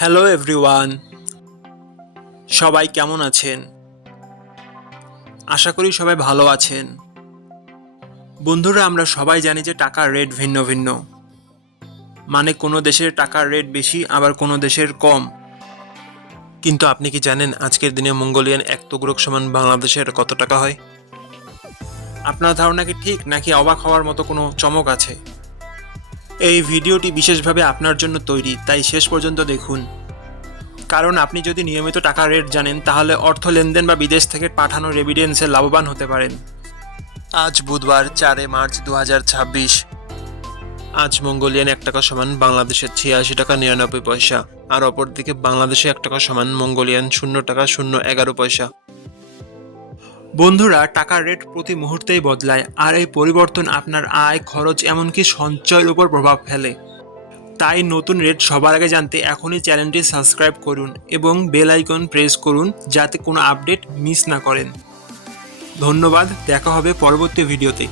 Hello everyone, সবাই কেমন আছেন? আশা করি সবাই ভালো আছেন। বন্ধুরা, আমরা সবাই জানি যে টাকার রেট ভিন্ন ভিন্ন। মানে কোনো দেশের টাকার রেট বেশি, আবার কোনো দেশের কম। কিন্তু আপনি কি জানেন আজকের দিনে মঙ্গোলিয়ান এক তুগরক সমান বাংলাদেশের কত টাকা হয়? আপনার ধারণা কি ঠিক, নাকি অবাক হওয়ার মতো কোনো চমক আছে? এই ভিডিওটি বিশেষভাবে আপনার জন্য তৈরি, তাই শেষ পর্যন্ত দেখুন। কারণ আপনি যদি নিয়মিত টাকার রেট জানেন, তাহলে অর্থ লেনদেন বা বিদেশ থেকে পাঠানো রেমিটেন্সে লাভবান হতে পারেন। আজ বুধবার 4 মার্চ 2026। আজ মঙ্গোলিয়ান 1 টাকা সমান বাংলাদেশের 86 টাকা 99 পয়সা, আর অপরদিকে বাংলাদেশে 1 টাকা সমান মঙ্গোলিয়ান 0 টাকা 011 পয়সা। বন্ধুরা, টাকার রেট প্রতি মুহূর্তেই বদলায়, আর এই পরিবর্তন আপনার আয়, খরচ, এমনকি সঞ্চয়ের উপর প্রভাব ফেলে। তাই নতুন রেট সবার আগে জানতে এখনই চ্যানেলটি সাবস্ক্রাইব করুন এবং বেল আইকন প্রেস করুন, যাতে কোনো আপডেট মিস না করেন। ধন্যবাদ, দেখা হবে পরবর্তী ভিডিওতে।